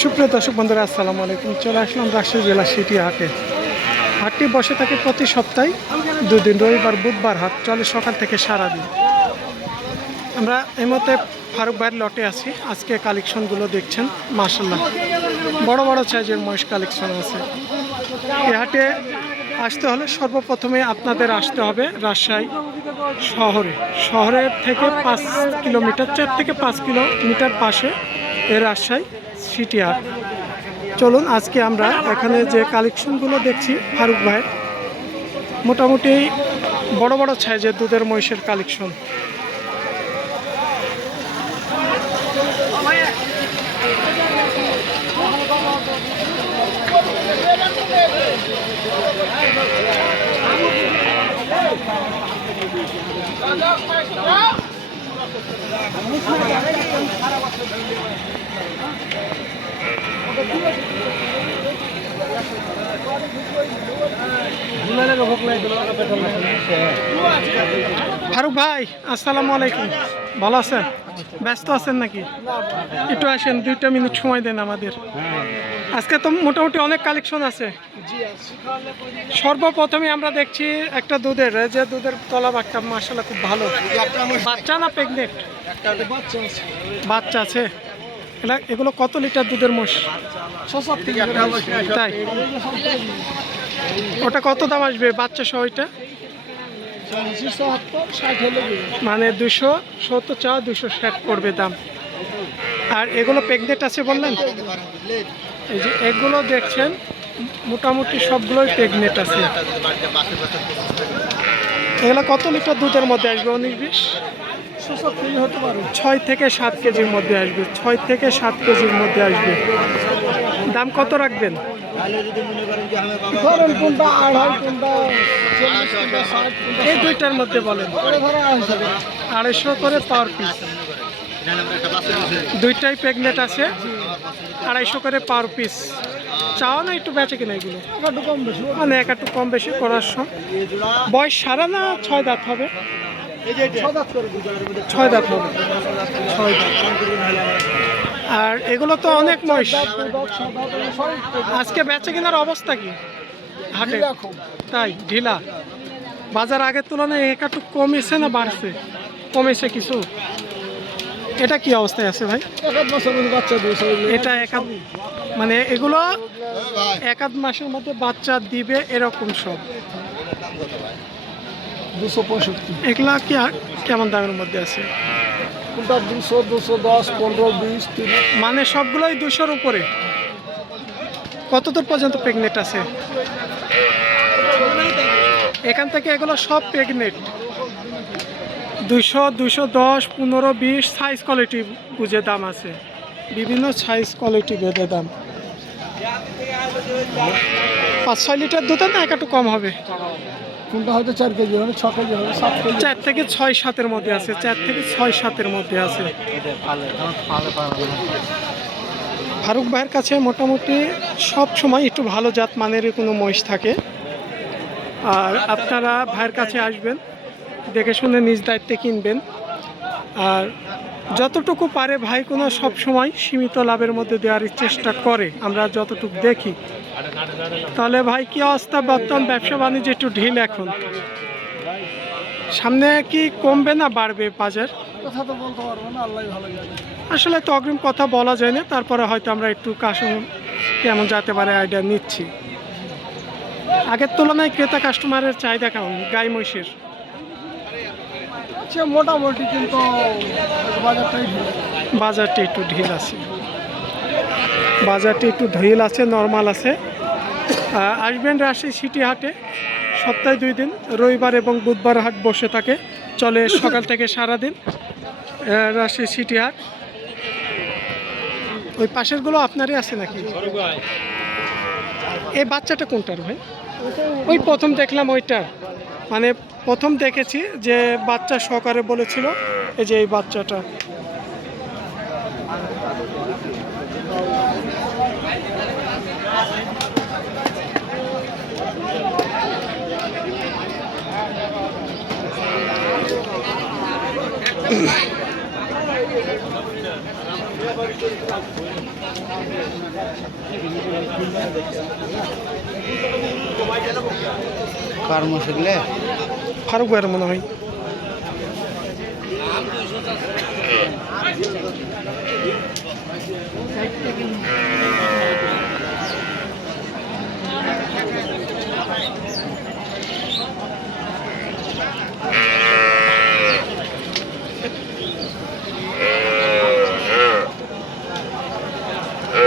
সুপ্রিয় দর্শক বন্ধুরা, আসসালামু আলাইকুম। চলে আসলাম রাজশাহী জেলা সিটি হাটে। হাটটি বসে থাকে প্রতি সপ্তাহে দুদিন, রবিবার বুধবার হাট চলে সকাল থেকে সারাদিন। আমরা এই মুহূর্তে ফারুক ভাইয়ের লটে আছি। আজকে কালেকশনগুলো দেখছেন, মাশাআল্লাহ বড় বড় সাইজের মহিষ কালেকশন আছে। এই হাটে আসতে হলে সর্বপ্রথমে আপনাদের আসতে হবে রাজশাহী শহরের থেকে 5 কিলোমিটার, 4 থেকে 5 কিলোমিটার পাশে এই রাজশাহী সিটি হাট। চলুন আজকে আমরা এখানে যে কালেকশনগুলো দেখছি ফারুক ভাইয়ের, মোটামুটি বড় বড় সাইজের দুধের মহিষের কালেকশন। ফারুক ভাই, আসসালামু আলাইকুম। ভালো আছেন? ব্যস্ত আছেন নাকি? একটু আসেন, 2টা মিনিট সময় দেন আমাদের। আজকে তো মোটামুটি অনেক কালেকশন আছে। সর্বপ্রথমে আমরা দেখছি একটা দুধের তলাবাটটা মাশাআল্লাহ খুব ভালো। বাচ্চা না প্রেগনেন্ট? বাচ্চা আছে। এগুলো কত লিটার দুধের মোষ? তাই? ওটা কত দাম আসবে বাচ্চা সহ? ওইটা মানে 270 চা 260 পড়বে দাম। আর এগুলো প্রেগনেন্ট আছে বললেন? এই যে এগুলো দেখছেন মোটামুটি সবগুলোই প্রেগনেন্ট আছে। এগুলো কত লিটার দুধের মধ্যে আসবে? 19-20 হতে পারে। 6 থেকে 7 কেজির মধ্যে আসবে। 6 থেকে 7 কেজির মধ্যে আসবে। দাম কত রাখবেন? এই দুইটার মধ্যে বলেন। 250 করে পার পিস। দুইটাই প্রেগনেন্ট আছে, 250 করে পার পিস। চাও না একটু বেচে কিনা? এগুলো মানে একটু কম বেশি করার সময়। বয়স সারা না 6 দাঁত হবে? 6 দাঁত হবে। 6 দাঁত। আর এগুলো তো অনেক মহিষ। আজকে বেচে কেনার অবস্থা কি হাটে? তাই ঢিলা? বাজার আগের তুলনায় একটু কমেছে না বাড়ছে? কমেছে কিছু। এটা কি অবস্থায় আছে ভাই? এটা মানে এগুলো 1 মাসের মধ্যে বাচ্চা দিবে এরকম সব। 265। এগুলা কি কেমন দামের মধ্যে আছে? 200, 210, 15, 20। মানে সবগুলোই 200-র উপরে। কতদূর পর্যন্ত প্রেগনেন্ট আছে? এখান থেকে এগুলো সব প্রেগনেন্ট। 200, 210, 15, 20 সাইজ কোয়ালিটি বুঝে দাম আছে। বিভিন্ন সাইজ কোয়ালিটি বেঁধে দাম। 5-6 লিটার দুধ না একটু কম হবে? কোনটা হয়তো 4 কেজি হবে, 6 কেজি হবে, 7 কেজি। 4 থেকে 6-7-এর মধ্যে আছে। 4 থেকে 6-7-এর মধ্যে আছে। ফারুক ভাইয়ের কাছে মোটামুটি সব সময় একটু ভালো জাত মানের কোনো মহিষ থাকে। আর আপনারা ভাইয়ের কাছে আসবেন, দেখে শুনে নিজ দায়িত্বে কিনবেন। আর যতটুকু পারে ভাই কোনো সব সময় সীমিত লাভের মধ্যে দেওয়ার চেষ্টা করে, আমরা যতটুকু দেখি। তাহলে ভাই কি অবস্থা বর্তমান ব্যবসা বাণিজ্য? একটু ঢিল এখন। সামনে কি কমবে না বাড়বে বাজার? কথা তো বলতে পারবো না, আল্লাহ ভালো জানে। আসলে তো অগ্রিম কথা বলা যায় না। তারপরে হয়তো আমরা একটু কেমন যেতে পারে আইডিয়া নিচ্ছি। আগের তুলনায় ক্রেতা কাস্টমারের চাহিদা কেমন গাই মহিষের? মোটামুটি, কিন্তু বাজারটা একটু ঢিল আছে। বাজারটা একটু ঢিল আছে, নর্মাল আছে। আসবেন রাজশাহী সিটি হাটে। সপ্তাহে 2 দিন, রবিবার এবং বুধবার হাট বসে থাকে, চলে সকাল থেকে সারাদিন। রাজশাহী সিটি হাট। ওই পাশেরগুলো আপনারই আছে নাকি? এই বাচ্চাটা কোনটার ভাই? ওই প্রথম দেখলাম ওইটা, মানে প্রথম দেখেছি যে বাচ্চা সহকারে বলেছিল। এই যে এই বাচ্চাটা। কার মশলে ফারুক ভাইয়ের মনে হয়।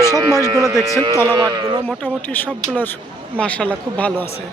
সব মাছগুলো দেখছেন, তলা মাছগুলো মোটামুটি সবগুলোর মাশাআল্লাহ খুব ভালো আছে।